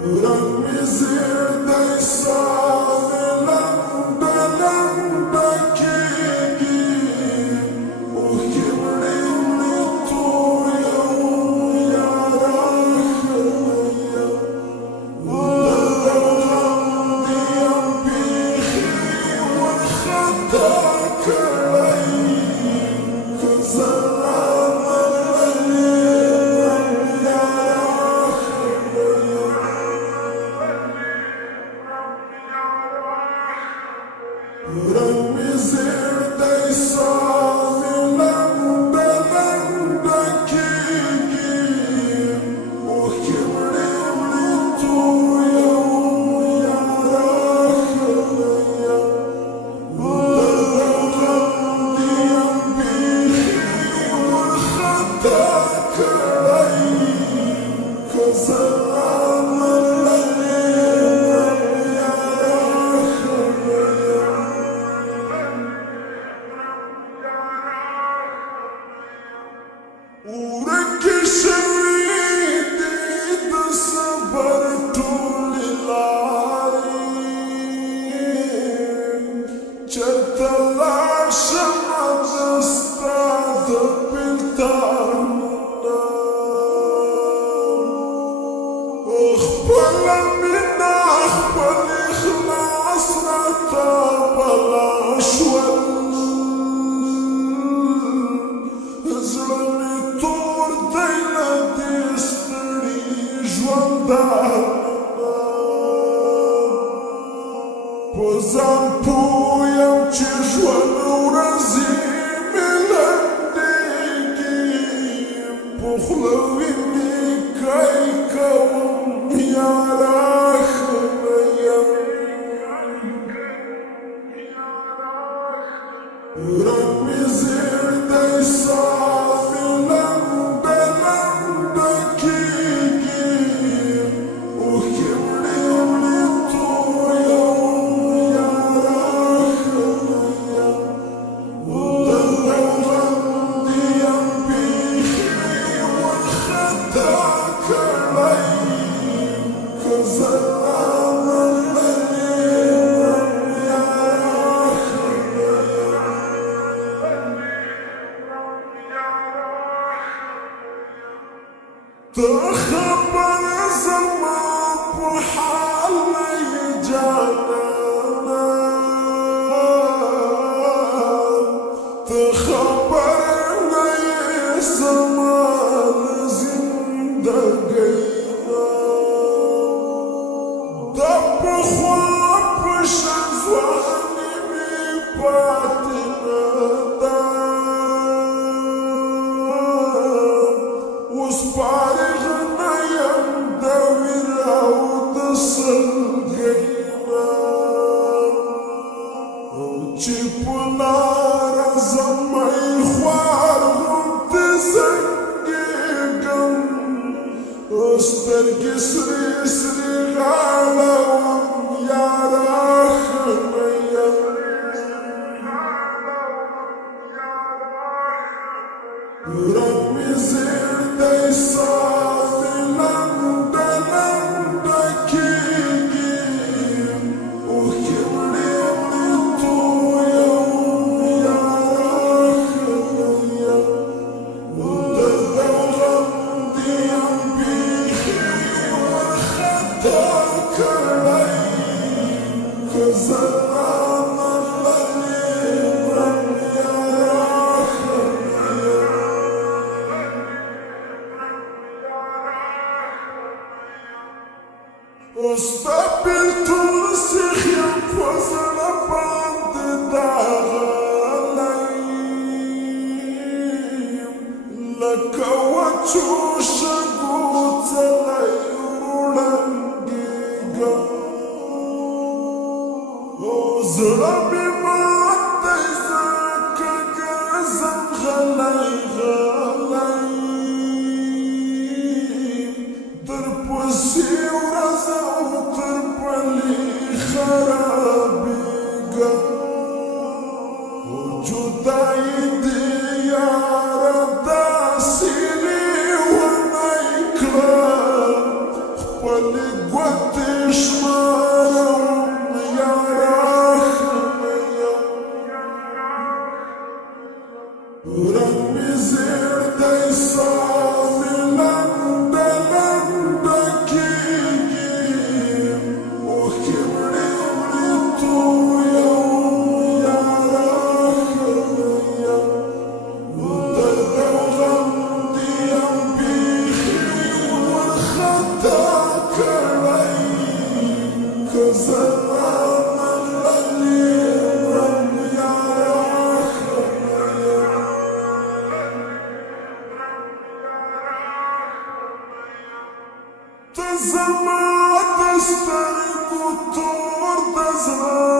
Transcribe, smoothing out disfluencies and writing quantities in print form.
رمي زير سامي لندا كيجي وكبريني طويا ويا راخيا والغندي بيخي والخطا كري كزران رمي زير سامي لندا كيجي وكبريني طويا ويا راخيا والغندي بيخي والخطا كري كزران وركش ريدي بصبر طول العريق جرت العشم استاذ بالتعمل اخبر من اخبر اخلاص رطب الاشول زلمي طور دينا ديستري جواندا بوزان بويم تشوان ورزي ملنديكي بخلويني كايكاوم يا راخميا رمي زير سامي لندا كيجي وكبريني طويا ويا راخيا والغندي بيخي والخطا كري كزران تخبر زمان بحالي جانا تخبرني زمان زندقينا دب خواب شزواني بباتنا وصبارغنا يمدور عود السلقينا وجيبنا رزم يخوار وتزنقيقن واسترقي سري سري غالوم يا راخميا رمي زير سامي لندا كيجي وكبريني طويا ويا راخيا والغندي بيخي والخطا كري كزران واستقبلت السخيم فزر بعد دغليم لك وتشوش قوت ليرولنجيقا وزربي ما تيزاك قزم غلي درب وسيو خرابيقا وجودايدي يا ردا سيلي ونايكلا خبالي وتشمرهم يا رحم ربي زرت يصامي لندا لندا كيجي وكبري وليتو يا رحم وطلعوا غمدي بيخي والخطا كريم كزمان الليل يا رحم تزمع تسترق الطور تزرع